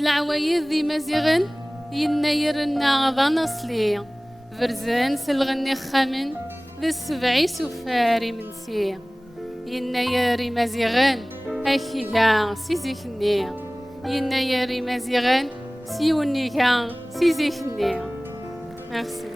العوايد ذي مزيغن ينيرنا غضان أصلي فرزان سلغني خامن ذي السبعي سفاري من سي ينيري مزيغن أكيغا سيزيخني ينيري مزيغن سيونيغا سيزيخني. Merci.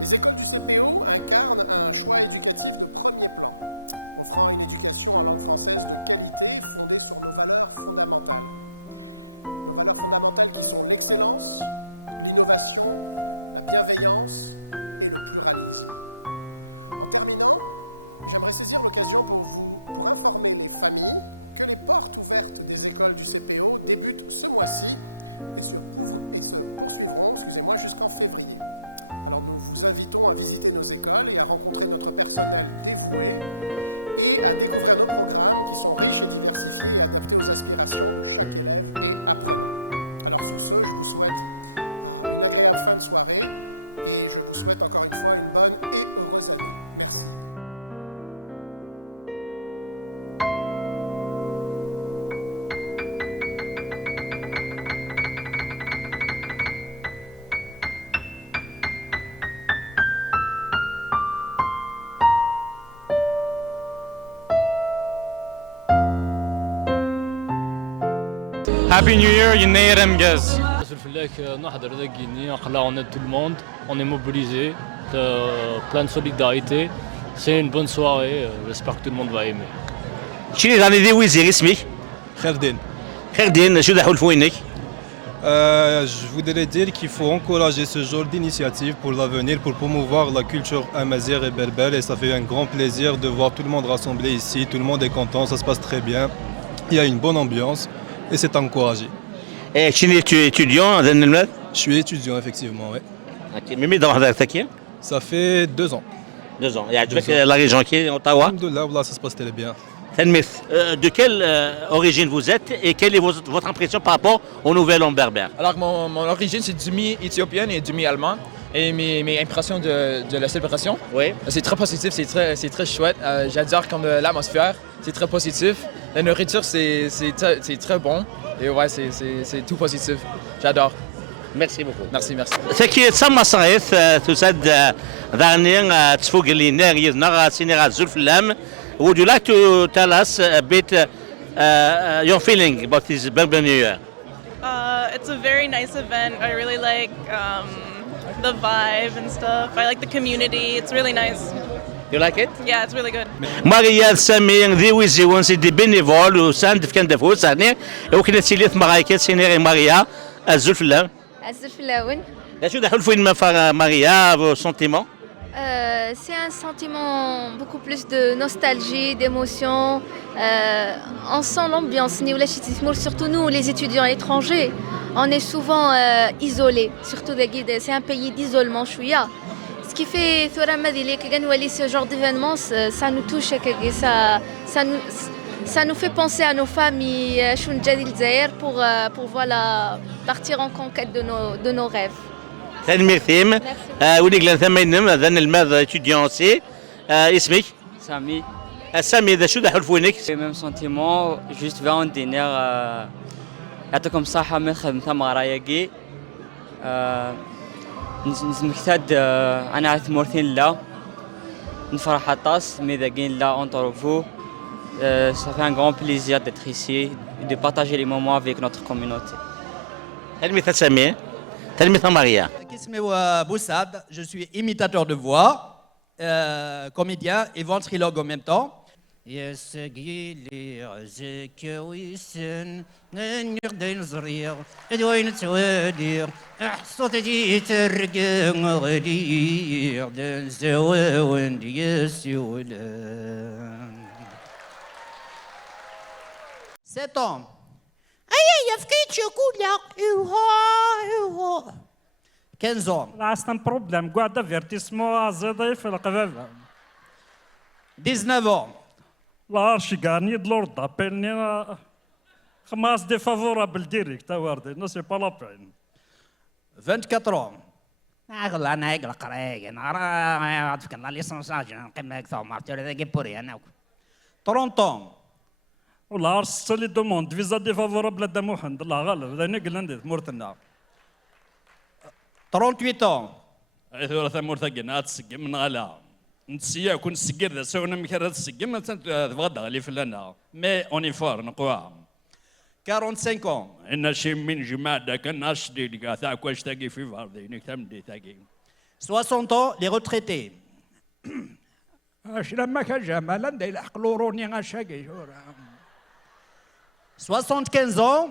Les écoles du CPO incarnent un choix éducatif de premier plan, offrant une éducation en langue française de qualité qui sont l'excellence, l'innovation, la bienveillance et le pluralisme. En terminant, j'aimerais saisir l'occasion pour vous, les familles, que les portes ouvertes des écoles du CPO débutent ce mois-ci et se poursuivront jusqu'en février. Nous vous invitons à visiter nos écoles et à rencontrer notre personnel et à découvrir nos programmes qui sont riches et diversifiés et adaptés aux aspirations et après. Alors sur ce, je vous souhaite une agréable fin de soirée et je vous souhaite encore une fois une bonne et heureuse année. Merci. Happy New Year, يناير أمجاز. On aide tout le monde, on est mobilisé, plein de solidarité. C'est une bonne soirée, j'espère que tout le monde va aimer. شنو راني ذي ويزير اسمك؟ Kherdin. خير شو دحول فوينك؟ Je voudrais dire qu'il faut encourager ce genre d'initiative pour l'avenir, pour promouvoir la culture amazigh et berbère. Et ça fait un grand plaisir de voir tout le monde rassemblé ici. Tout le monde est content, ça se passe très bien. Il y a une bonne ambiance et c'est encouragé. Et شنو tu es étudiant dans الملاد؟ Je suis étudiant effectivement, oui. ميمي دابا حضرتك كي؟ Ça fait 2 ans. 2 ans. يعجبك لا ريجون كي Ottawa؟ Alhamdoulilah, voilà, ça se passe très bien. De quelle origine vous êtes et quelle est votre impression par rapport aux nouvelles en berbère? Alors, mon origine, c'est du mi-éthiopienne et du mi-allemand. Et mes impressions de la célébration, oui. C'est très positif, c'est très chouette. J'adore comme l'atmosphère, c'est très positif. La nourriture, c'est très bon. Et ouais, c'est tout positif. J'adore. Merci beaucoup. Merci. تكي تسمى صغيث تسد ذاني تفوق اللي نار يذنا سينيغا زلف اللام. Would you like to tell us a bit your feeling about this Berber New Year? It's a very nice event. I really like the vibe and stuff. I like the community. It's really nice. You like it? Yeah, it's really good. ماريا سامي ذي ويزي ونسي دي بينيفول وساند كان دافوس يعني وكنا تسيليت مرايكات سينيغي ماريا الزلف اللام. الزلف اللون. شو دحول فين ما ماريا vos sentiments? c'est un sentiment beaucoup plus de nostalgie, d'émotion. On sent l'ambiance, surtout nous, les étudiants étrangers. On est souvent isolés, surtout des guides. C'est un pays d'isolement, chouïa. Ce qui fait ce genre d'événement, ça nous touche, ça nous fait penser à nos familles, pour voilà, partir en conquête de nos rêves. تنمير ثيم ولي قلنا ثمينم هذا الماض اتيديونسي اسمك Samy, سامي اذا شو دحول فوينك le même sentiment, juste vers un dîner. يعطيكم الصحة من خدمة مغراياكي. نمكتاد أنا على ثمورتين لا. نفرح عطاس مي ذاكين لا entre vous. Ça fait un grand plaisir d'être ici et de partager les moments avec notre communauté. تلميذ سامي تلميذ ماريا اسمي Boussad, je suis imitateur de voix, comédien et ventriloque en même temps. يسقي عزك ويسن نقدر نزرير دوين توادير صوتي ترقى غدير دنزواون دياسي ولان 7 ans. Aïe, يفكيت شوكولا 15 ans. عاستن بروبليم قاعده فيرتيسمو زيدي في القبابه 19 ans. لا شي غاني دلور دابيلني خماس دي فافورابل ديريكت واردي نو سي با لا بين 24 ans. أقول أنا أقول قرية أنا أعرف كنا ليسانساج نقيم أكثر مرتين هذا جبوري أنا 30 ans. ولا سالي دوموند فيزا دي فافورابل دا محمد الله غالب ذا نقل عندي مورتنا 38 ans. ثورة ثمور ثقنا تسقي من غلا نتسيا كون سقير ذا سونا مكرر تسقي ما تبغى غالي فلنا مي اوني فور نقوا 45 ans. إن شي من جماعة ذاك الناس دي قاثا كواش تاقي في فاردي نكتم دي تاقي 60 ans, les retraités. اش لما كجمالا دي الحقلوروني غاشاقي 75 ans.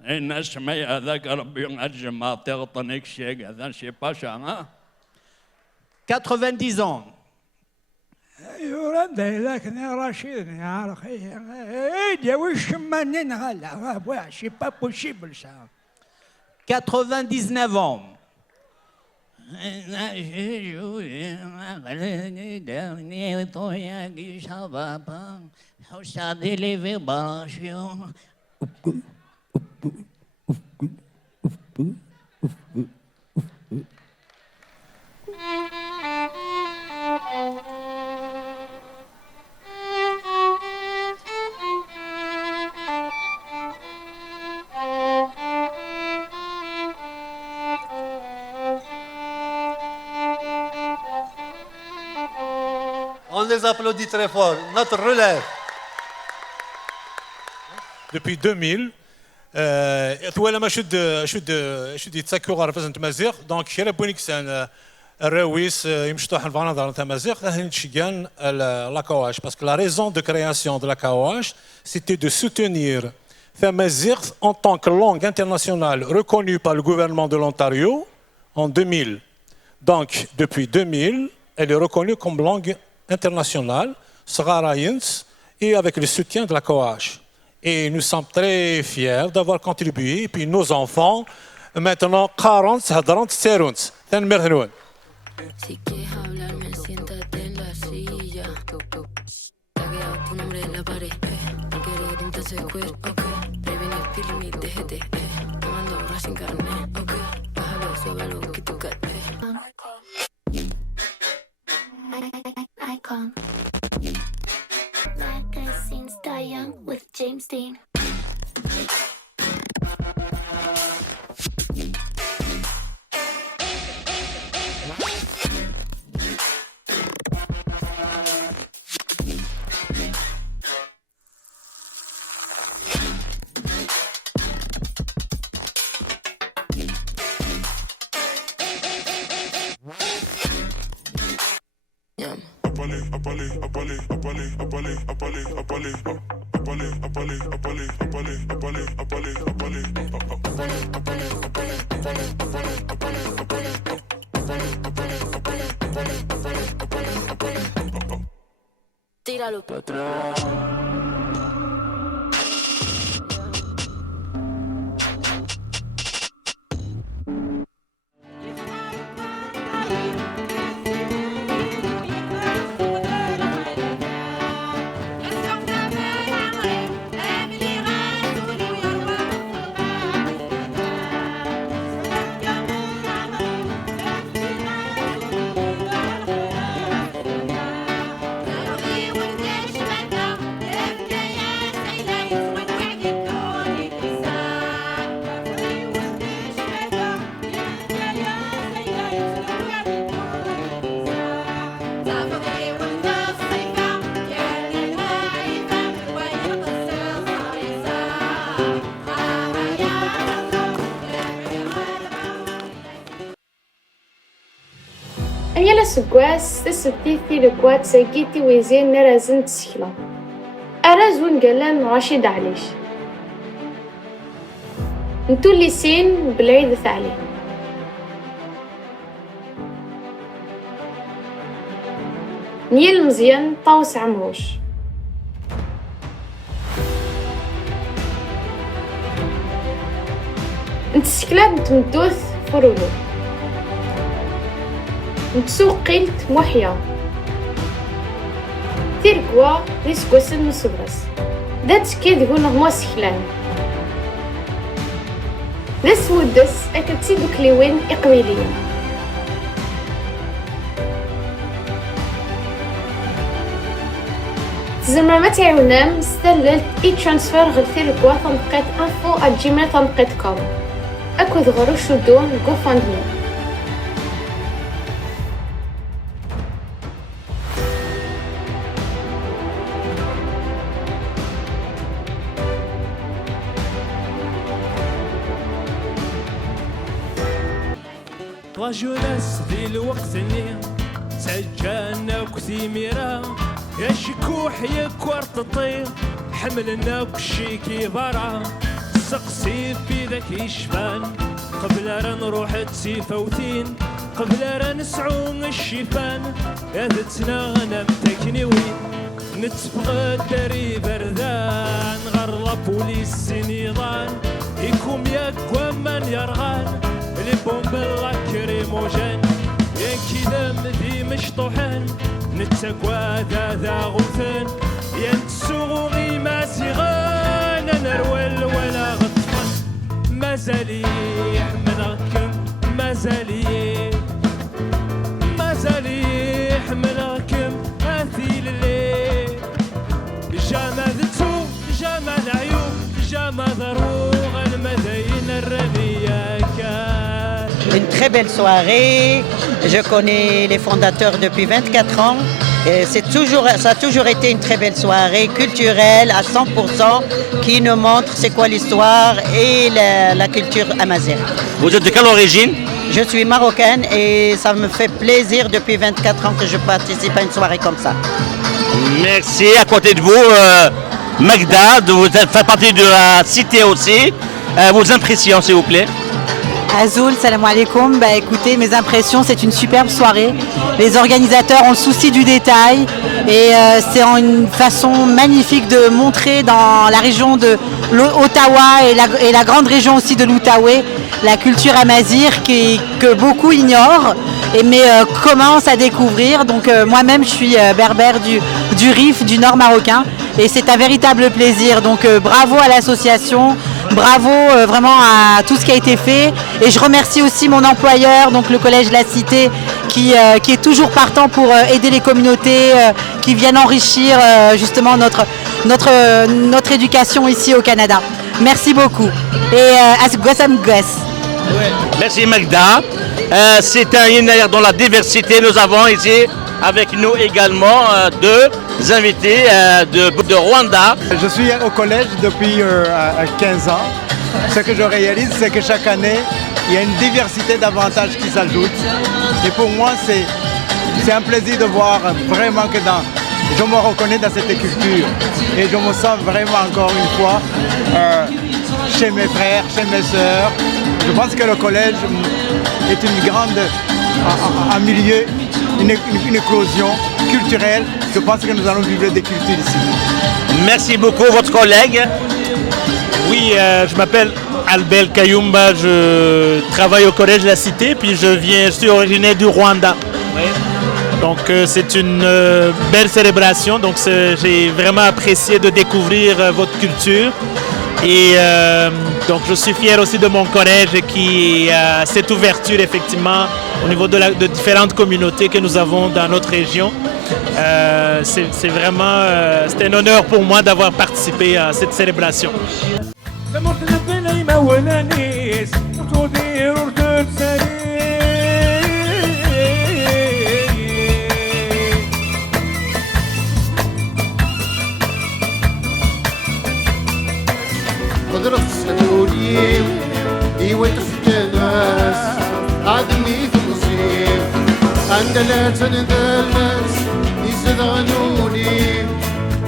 إن شمي هذاك ربي الجماعة تغطنيك شيء هذا شي باشا 90 ans. يورد لكن رشيد يا اخي ايدي وش منين هلا شي با بوسيبل سا 99 ans. On les applaudit très fort. Notre relève. Depuis 2000 طوال ما شد يتسكروا رفزن تمازيغ دونك كيرا بونيكسان الراويس يمشطوح الفانادر تمازيغ هن تشيغان la CAOH parce que la raison de création de la CAOH c'était de soutenir Tamazight en tant que langue internationale reconnue par le gouvernement de l'Ontario en 2000. Donc depuis 2000 elle est reconnue comme langue internationale et avec le soutien de la CAOH. Et nous sommes très fiers d'avoir contribué. Et puis nos enfants, maintenant 40, 40, 40. تنمرهنون. Icon. Magazines Die Young with James Dean. Tíralo, patrón. أيلا سكواس تسبتيثي لكوات ساقيتي ويزين نرازن تسكلا أراز ونقلان رشيد عليش نتو اللي سين بالعيد ثالي نيل مزيان طاوس عمروش نتسكلات نتمدوث فرولو نتسوق قيلت محيا تيركوا دي سكواسن نصبرس دات كيد هون هما سكلان داس مدس أكتسيدو كليوين إقبيليين تزمر ما تعاونام ستللت اي ترانسفير غير تيركوا تنقيت info@gmail.com أكو ضغرو شدون GoFundMe لا جوناس ذي الوقت اللي سجلنا كثيميرا يا شكوح يا كورت الطير حملنا كشيكي برا سقسي في ذاك يشفان قبل را نروح تسيفوتين قبل را نسعون الشيفان يا تتناغنا متكنيوين نتبغى الدري بردان غير بوليس نيضان يكون يا كوامان يرغان لي بومب لاكريموجين يا كذا مذي مشطوحين نتسكوا ذا غوثين يا نتسوغي ما سيغان نروال ولا غطفن مازالي يحملكم مازالي يحملكم اثيل الليل جامد تو جامد عيوب جامد روغ المدين الرمية Une très belle soirée. Je connais les fondateurs depuis 24 ans. Et ça a toujours été une très belle soirée culturelle à 100% qui nous montre c'est quoi l'histoire et la culture amazigh. Vous êtes de quelle origine? Je suis marocaine et ça me fait plaisir depuis 24 ans que je participe à une soirée comme ça. Merci. À côté de vous, Magda, vous faites partie de la cité aussi. Vos impressions, s'il vous plaît. Azoul, salam alaikum. Bah écoutez, mes impressions, c'est une superbe soirée. Les organisateurs ont le souci du détail et c'est une façon magnifique de montrer dans la région de l'Ottawa et la grande région aussi de l'Outaouais la culture amazigh que beaucoup ignorent mais commencent à découvrir. Donc moi-même, je suis berbère du Rif, du nord marocain et c'est un véritable plaisir. Donc bravo à l'association. Bravo vraiment à tout ce qui a été fait et je remercie aussi mon employeur, donc le Collège La Cité, qui est toujours partant pour aider les communautés qui viennent enrichir justement notre éducation ici au Canada. Merci beaucoup et Asgwasam Gwes. Merci Magda. C'est un Yennayer dans la diversité. Nous avons ici avec nous également deux invités de Rwanda. Je suis au collège depuis 15 ans. Ce que je réalise, c'est que chaque année, il y a une diversité d'avantages qui s'ajoutent. Et pour moi, c'est un plaisir de voir vraiment que je me reconnais dans cette culture. Et je me sens vraiment encore une fois chez mes frères, chez mes sœurs. Je pense que le collège est une grande un milieu, une éclosion culturelle. Je pense que nous allons vivre des cultures ici. Merci beaucoup, votre collègue. Oui, je m'appelle Albel Kayumba, je travaille au Collège de la Cité, puis je suis originaire du Rwanda. Donc c'est une belle célébration, donc j'ai vraiment apprécié de découvrir votre culture. Et donc je suis fier aussi de mon collège qui a cette ouverture effectivement au niveau de différentes communautés que nous avons dans notre région. C'est vraiment c'était un honneur pour moi d'avoir participé à cette célébration. قدرت سنوري ايوه تفكناس عدني في النصيب عند لا تندلس يزدغنوني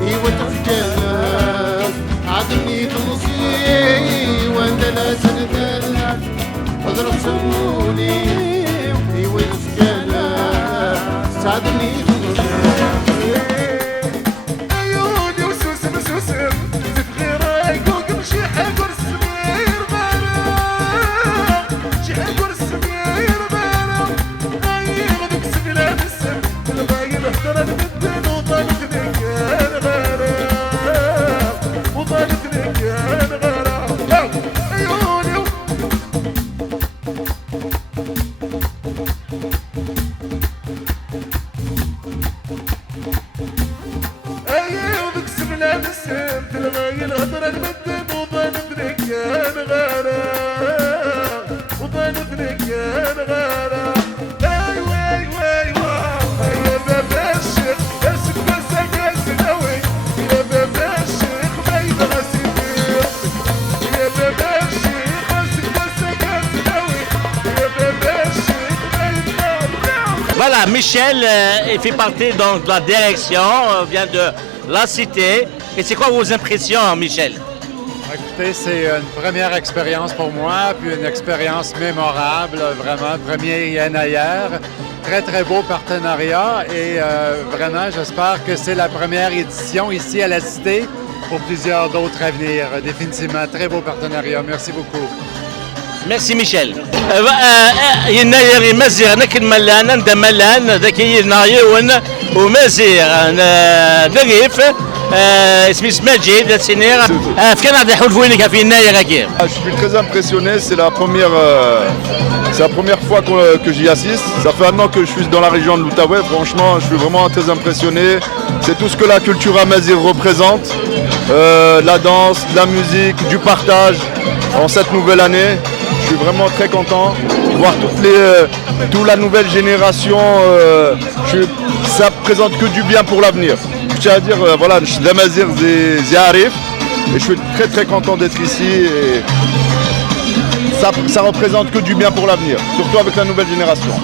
ايوه تفكناس عدني في النصيب وعند لا تندلس قدرت سنوري ايوه تفكناس عدني في النصيب عيوني وسوسم سوسم Voilà, Michel il fait partie donc de la direction, vient de la cité. Et c'est quoi vos impressions, Michel? Écoutez, c'est une première expérience pour moi, puis une expérience mémorable, vraiment, premier INAIR. Très, très beau partenariat et vraiment, j'espère que c'est la première édition ici à la Cité pour plusieurs d'autres à venir. Définitivement, très beau partenariat. Merci beaucoup. Merci Michel. يناير مزير نكمل ندملان ذكي نايون ومزير نغيف اسمي مجيد سينير فكان هذا حول فوينك في يناير اكيد. Je suis très impressionné, c'est la première fois que j'y assiste. Ça fait un an que je suis dans la région de l'Outaouais. Franchement, je suis vraiment très impressionné. C'est tout ce que la culture amazigh représente. La danse, la musique, du partage en cette nouvelle année. Je suis vraiment très content de voir toute la nouvelle génération. Ça présente que du bien pour l'avenir. Je tiens à dire, voilà, l'Amazigh Ziarif. Et je suis très très content d'être ici. Et ça représente que du bien pour l'avenir, surtout avec la nouvelle génération.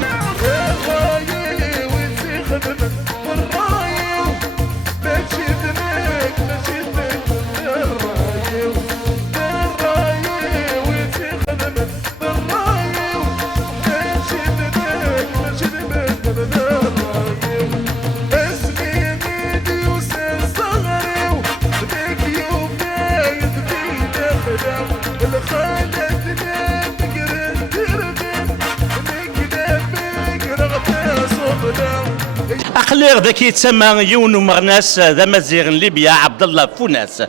أقلير ذاك يتسمى يون مرناس ذا مزيغ ليبيا عبد الله فوناس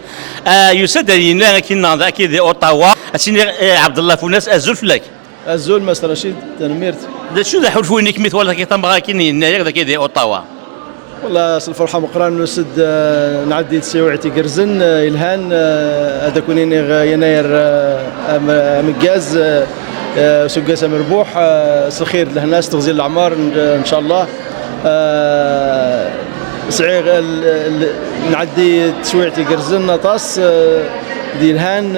يسد ينا كنا ذاك ذي اوتاوا سيني عبد الله فوناس ازول فلك ازول مستر رشيد تنميرت ذا شو ذا حول فوينك مثل ولا كي تنبغى كي ينا ذاك ذي اوتاوا والله الفرحه مقران نسد نعدي تسيوعتي قرزن الهان هذا كونين يناير مقاز سقاسه مربوح الخير للناس تغزيل الاعمار ان شاء الله سعير نعدي تسويعتي قرزن طاس دي الهان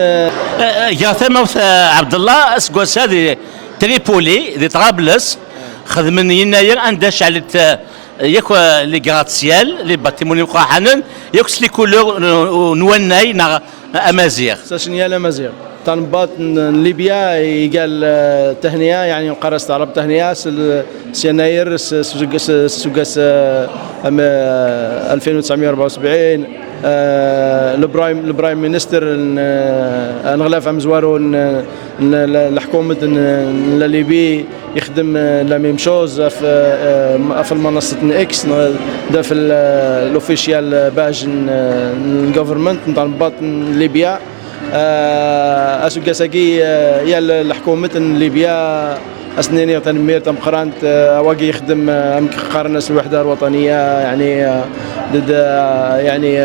يا ثموث عبد الله اسقوس هذه تريبولي دي طرابلس خدمن يناير عندها على ياكو لي غراتسيال لي باتيمون يقاحنن ياكس لي كولور نوناي نا امازيغ ساشنيا الامازيغ تنبات ليبيا قال تهنئة يعني قرصت عرب تهنئة يناير سوقس 1974 البرايم مينستر انغلاف امزوارو الحكومة الليبي يخدم لا ميم شوز في المنصة اكس ده في الاوفيشيال باج الجوفرمنت نتاع باطن ليبيا اسوكاساكي يا الحكومة ليبيا أسنيني تنمير تمقرانت أواقي يخدم قارنس الوحدة الوطنية يعني ضد يعني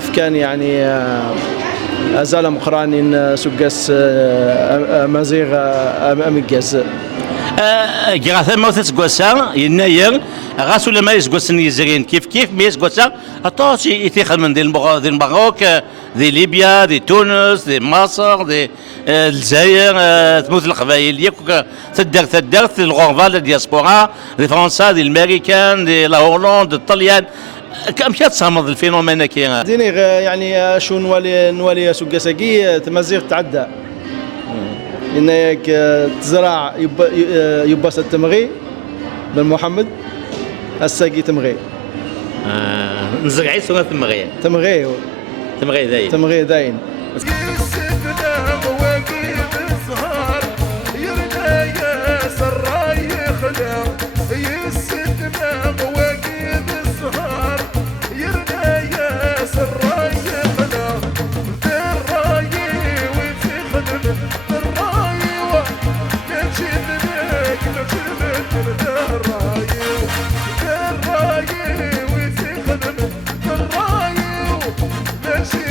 فكان يعني أزال مقرانين سوقس مزيغ أمكاس جراثة موثس قوسا يناير غاسو لما يسقوسن يزرين كيف ميسقوسا أطاشي يتخل من ذي المغرب ذي ليبيا ذي تونس ذي مصر ذي الجزائر تموت القبائل ياك تدرت الغربال الدياسبورا ذي فرنسا ذي الامريكان ذي لا هولندا الطليان كم شات صامد الفينومين كي ديني يعني شو نولي سوقساكي تمزيغ تعدى انك تزرع يباس التمغي بن محمد الساقي تمغي نزرعي سنة تمغي داين Merci.